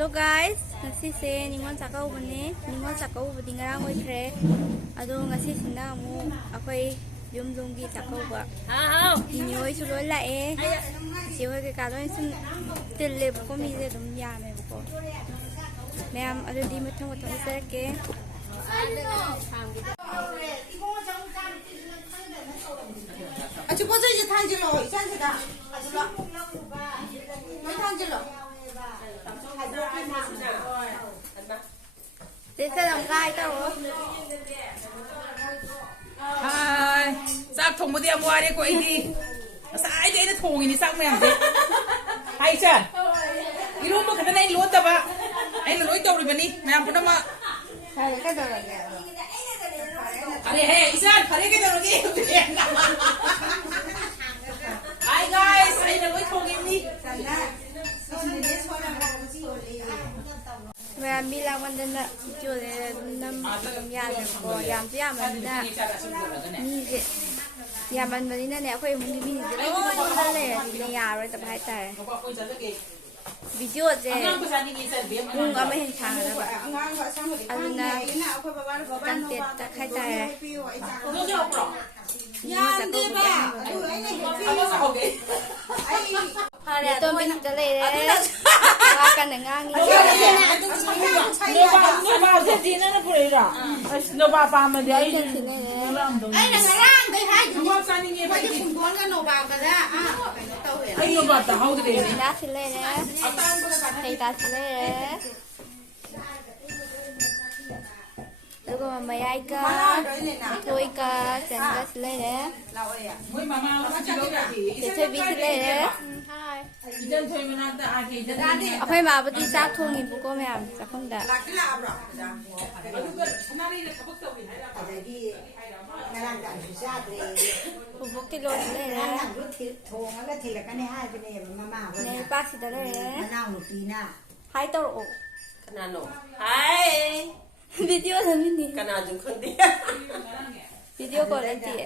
Hello guys, ngasi se Ningol Chakouba ne. Ningol Chakouba di ngarang oi thre. Ado ngasi sina mu akhoi yum dong gi Chakouba. Ni oi su loi lae. Si hoi ke ka loi sun til le ko mi je dum ya me ko. Ma'am ado di ma thong thong se ke. 아주 먼저 이제 탄질로 이산세다 아주라 왜 탄질로 Sẽ làm gai tao hả? Hai, sao thùng một điểm ngoài đây của anh đi? Sao ai đấy nó thùng thì sao mày vậy? Hay chưa? Cái lúc mà cái này luôn tập à? Anh là lối tàu rồi đi, mày làm cái đó mà. 잘 cái đồ này Hey, hey, Isan, phải cái đó đi. Hi guys, anh là lối thùng em đi. Ma'am bilang mandana video le nam ya le ko yam ya mandana ni je ya mandana ne akhoi mun bi ni je le le ni ya rồi tập hai tay video je mun ga ma hin chang la ba alna kan te ta khai tay 야, 네 봐. để tôi mình trả lời đấy qua cần để ngang đi nó vào thế gì nó phải rồi nó vào mà đấy 아니 나랑 내 하이 좀 사는 게 가지고 공부하는 거 봐. 그래. anh nó vào tao cái đấy đã xin lên đấy thầy ta xin lên đấy rồi mà mày ai cơ tôi cơ chẳng có xin lên đấy mới mà chỉ đâu là gì để chơi bị xin lên đấy dân thôi mà nó ta thì dân à phải mà bữa đi sát thôn thì bố cô mẹ sẽ không đã bố bố cái lô xin lên đấy này bác xin lên đấy hai tàu Kanano. Hai. video là cái gì Kana jung khang dia. video gọi là gì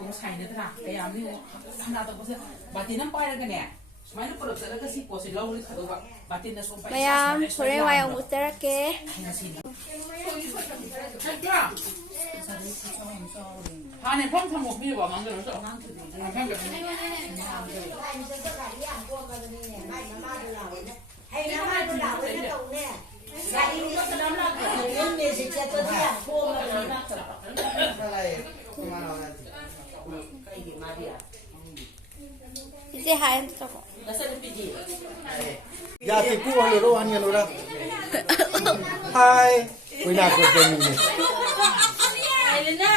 cũng xài nữa thôi cái áo này thằng nào tao có thể bà tin năm bay ra cái nè máy nó có được cái gì có gì lâu đi thằng đâu bà tin nó không phải Mayam sore wai ang utara ke hà này phong thằng một ví vào mang được rồi hay nó mai tôi đào cái đầu nè ra đi nó cái đó là cái nghề gì chết tôi đi ăn cua mà nó Kai gi ma dia. ise hai am to Nasa ni piji. Ya ti ku wa lo han lo ra. Hai, we na ko te ni.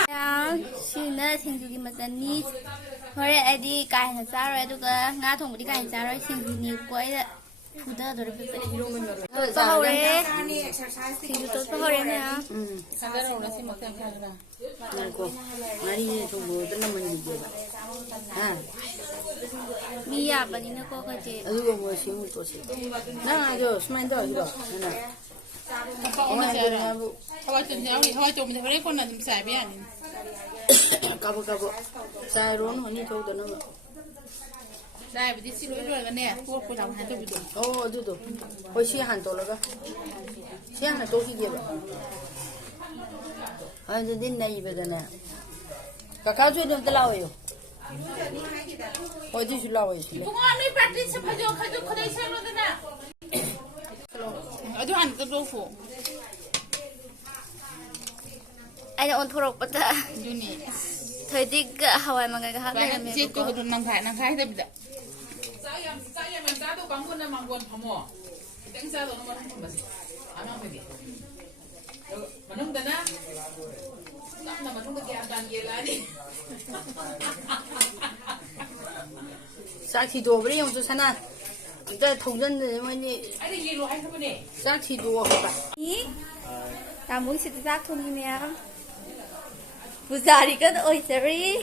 ya sina singju gi matani hore adi kai na sa rồi duga nga thong di kai sa rồi singju ni koi da puda do pe pe to hore singju to hore ne ha 상대로 오늘 심어 생각하더라 그리고 많이 좀 뭐든 남은 이제 아 mi ya ba ni na ko ka je 그리고 뭐 심을 또 심. 나 아주 스마인더 이거 하나. 오늘 제가 하와 좀 그래 거나 좀 사비 아닌 까부 사이론 언니 저거는 뭐. 나 비디 시로로 가네 고 보자 한 좀. 저도. 거시 한 돌아가. 시한에 또 시게 봐. 아 이제 내 입에다네. 가까워져 좀 들라와요. 어디 줄라와요? 동안에 프랙티스 가지고 그래 세로드나 어디 한 그러고 ai on thorok pata 유니 thoi dik hawai mangai ga ha cái ga này me chết tôi còn nang khai đấy bây giờ saya mình đã tôi bắn quân làm quân thầm mò đánh sao rồi nó mà không gì anh không phải gì mà nông dân á làm mà không có cái ăn gì lại đi 싹히 도 그래 용도 사나. 이제 통전데 뭐니 anh đi luôn anh không có nè 싹히 도 해봐. ý ta muốn xin giác thôn thì mẹ bây giờ thì cứ ôi sorry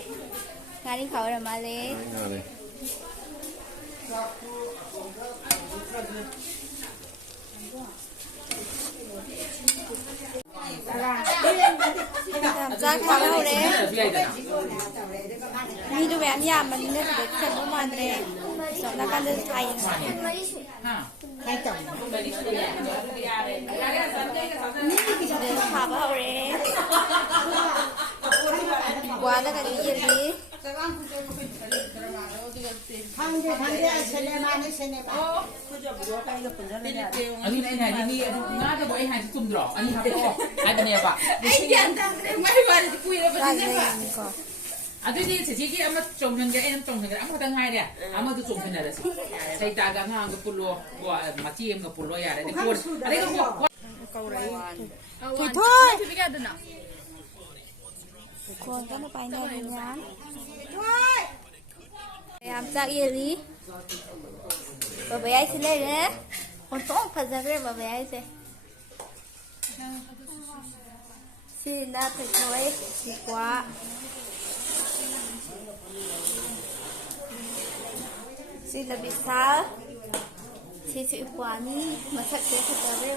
ngay đi khẩu là mà lên giác thảo đâu đấy mi đồ bé nhà mình nên được xem nó mà đấy 나간데 사이. 가자. 네, 봐봐 그래. 와다가 이리. 상대 세네마네 세네마. 아니 니 나한테 뭐 이한테 좀 들어. 아니 하고 아니야. 아이디 안 당그래. 말 말지 꾸이라 봐. 아들이 제기 아마 좀 현재 애는 좀 현재 아무도 하이래. 아무도 좀 현재. 사이다가 한 거 불러 뭐 마티엠 거 불러야 돼. 그 아니 그 thôi thôi con cái nó bay này nhá làm sao yên đi bà bé ai xin đây đấy con tốt phải ra cái bà bé ai xin xin đã phải thôi đi quá xin là bị sao xin sự quá đi mà thật sự thật là đây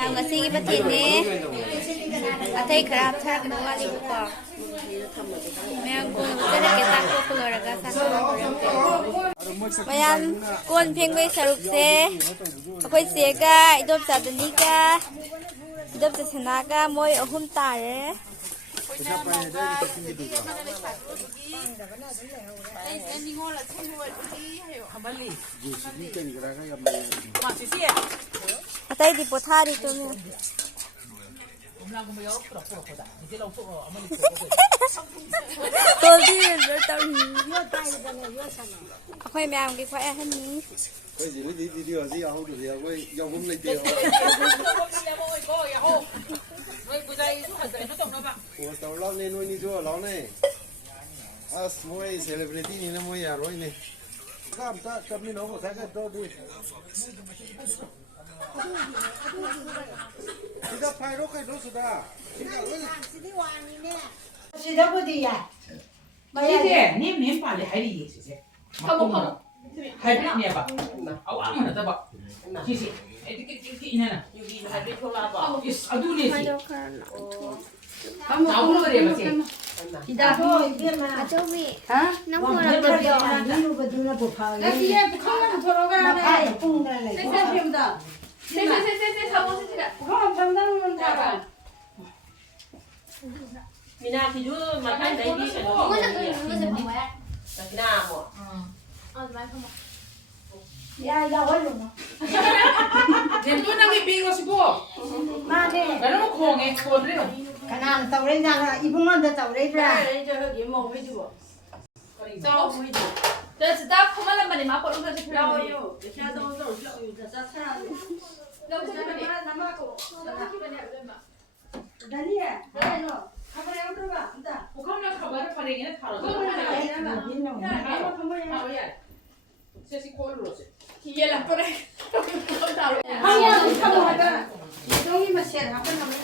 không masih kita ini, ada kerap tak mewali buka. Mengkon kita kita keluar agak sangat. Mayam kon pengwe saruk se, apa sih ka? Idop satu ni ka, idop sesana ka, moi ohum tare. Ningol Chakouba hamali. Atay di pothari to me. Toldi bertau ni. Akhoi ma'am ki khoi han ni. Cái gì nó đi đi gì ao được rồi, cái dầu cũng lấy tiền. Ủa tàu lót lên nuôi đi chưa lót này. À, mỗi celebrity này nó mỗi nhà rồi này. Cảm ta cầm đi nó một cái to đi. Kita phải đó cái đó sudah. Sudah budi ya. 이제 님 빨리 하리 이제. 하고 하리 봐. 아무나 다 봐. 지지. 이렇게 이나나. 여기 할비 콜라봐. 아두리. 나오는 거래 맞지? Kita thôi biết mà. Adobe. Hả? Nóng Còn mưa biết là đâu bật giờ điều là là đi luôn cái là bộ phao. Cái kia không thổi ra Mà phải này. phun ra này. xem đó. Xem sao bố sẽ không thằng đó luôn ra bà. 미나 기주 마탄 내기 셔. Muốn là tôi muốn sẽ bỏ ra. 나 뭐. Mai không. Ya ya hỏi luôn mà. 쟤 또 나게 비고 싶어. Mà nè, 나는 뭐 공에 공을 cái nào tàu đấy ra là ít bông ăn tàu đấy ra. Đây cho cái mông với chú. Cho với chú. Tôi chỉ đáp không là mình mà có lúc sẽ Đâu yêu, để cho đâu đâu đâu cho sát sát. đâu có cái này nằm mà có. Đấy nè, đấy nó. Không phải ăn đâu mà, chúng ta. 북한을 가봐를 파랭이는 타러. Biết đâu. 세시 콜로스. Thì là tôi đây. Không sao được. Không nha, không phải đó. Giống như mà xẹt học cái nào này.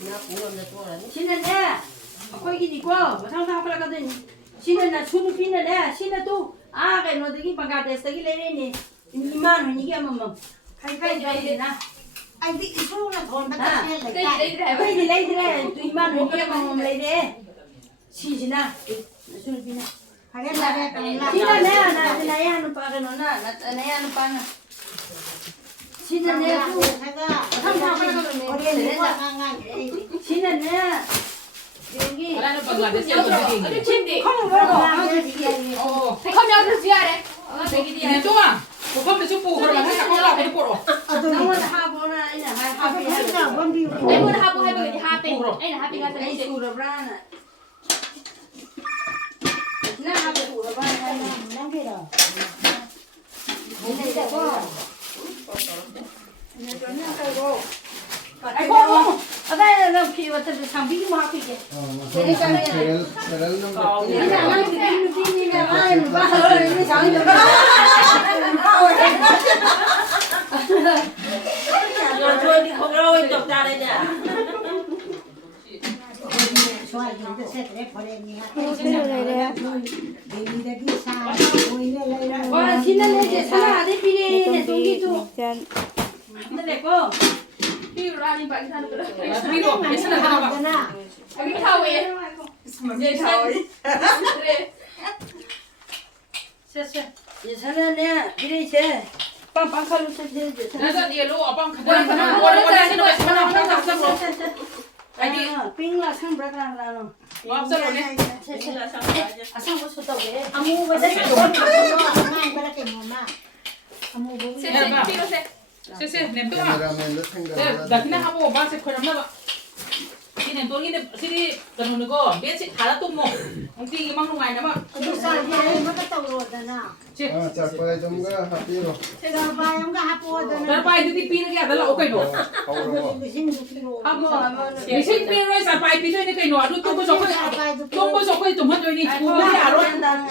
나 공원에 또 가니? 신은 애. 거기 있고, 상상 học cái gì. 신은 나 춤을 피는 애. 신은 또 à cái nó cái bằng gạt để cái lên này. Iman như cái mà. Hay vậy nè. Anh bị số là còn bắt tay lại Đây cài. đây Bây giờ lấy thế Iman như cái mà lấy đấy. Xin nè. 춤을 피는. Phải cái là cái là. Sina na na yan pa gano na yan pa na. Sina na tu. Sina na. Yungi. 나는 방글라데시 여기. Chindi. Không có bỏ. Thế không nhau được gì đấy. Thế cái 네 좋아. 북한도 suppo 그러면 회사 콜라고 보러. Nó muốn ha bo na ina ha Cái hết là con đi. Em muốn happy hay bởi vì happy. Anh là happy ngay từ Ai đây. su ra bra na. Na ha su ra bra na. Đang cái đó. Ai bo. Ở đây là khi mà tôi thằng bí mà học kìa. Cái nó Bây giờ nó đi đi là ai mà ba hơi mới sáng được. 야, 저기 거기로 이 떡 잘했냐? ꯌꯨꯝꯗ ꯆꯠꯇ꯭ꯔꯦ ꯐꯣꯔꯦꯟꯅꯤꯉꯥꯏ ꯀꯩꯅꯣ ꯂꯩꯔꯦ ꯗꯦꯜꯂꯤꯗꯒꯤ ꯁꯥ ꯃꯣꯏꯅ ꯂꯩꯔꯒ 와 신나네 사나데 피네 ꯅꯦꯇꯣꯝꯕꯤ 송기도 ꯃꯤꯛꯆꯟ 신나네고 피우라니 빨리 사는 거라 비로 예스나 하나 봐. 여기 타오에 예 타오에 그래 쎄쎄 예산에 이래세 빵빵 살로 쎄쎄 나자 얘로 아빠 가자. 뭐를 꺼내는 거야? 하나 아니 빙라 상브라가라노 뭐 없어로네. 아상고 쏟다고 아무거나ง่ายก็แล้วแต่หมอมา아무거 쎄쎄 냄새가. 카메라맨도 생각나. 나 그냥 하고 맛을 그냥 먹어. 이는 또 이는 시리 그러는 거 매치 달아 또 뭐. 엉뚱이 막 농아이 나마. ดูซาไปมันก็ต้องโหลดนะ 작바에 좀가 하피로. ซาไปมันก็ฮับโหลดนะ 살 빠이 드디 피는 게 아들라 오케이 너. 하우로. ไม่ชินดูกิโล 하모 하모 미신 피로에 살 빠이 피서 있는 게 너. 아주 또 저거 똥거 저거 좀 한도 니 우리 알아.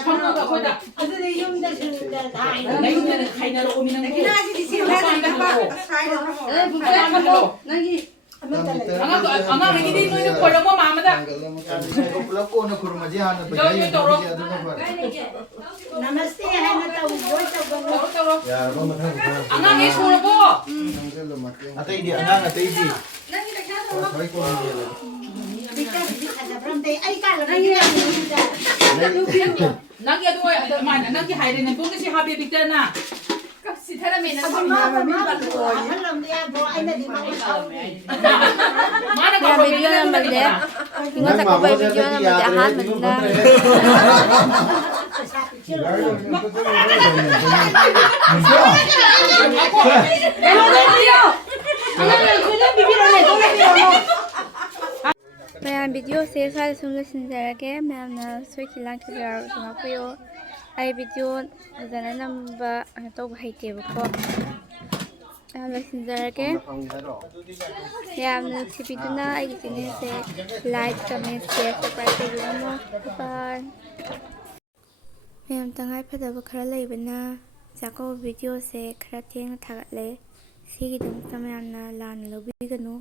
한도가 거다. อันนี้ยุ่งได้ชื่อได้ได้ 내 이제는 가이나로 오미는 거. น่าจะดีสิแม่ได้ป่ะใช่แล้ว 에 부패 하모 나기 안 하게 이리 너는 걸어 뭐 마음다. 불렀고 그러면 지하는 नमस्ते है ना तो वो तो बोलो 떨어. 야, 너무 타고. 안 하게 소로 보. 상절로 맞게. 아테이디 안나 아테이디. 저희 거는 बिका बिका जब रंते आई का लगी 나게 도야 마나 나게 하이레는 동시 하베 빅잖아. 값이 사람이 있는 अब मां मां को हल लम दिया दो आई ने दिमाग में 마나 야 비디오 남았네 닝골 차코바 비디오 남았네 한번다 Mayan video से सारे सुनने सिंजारके मैंने स्विच लांच किया उसमें कोई आई वीडियो ज़रा नंबर तो भाई थे वो को मैंने सिंजारके मैंने इस वीडियो ना आई चैनल से लाइक कमेंट शेयर सब्सक्राइब करूँगा बाय मैंने तंगाई फटा बखरा ले बना जाको वीडियो से खरा चेंग था ले सी की तुम मैंने लान लो भी करूँ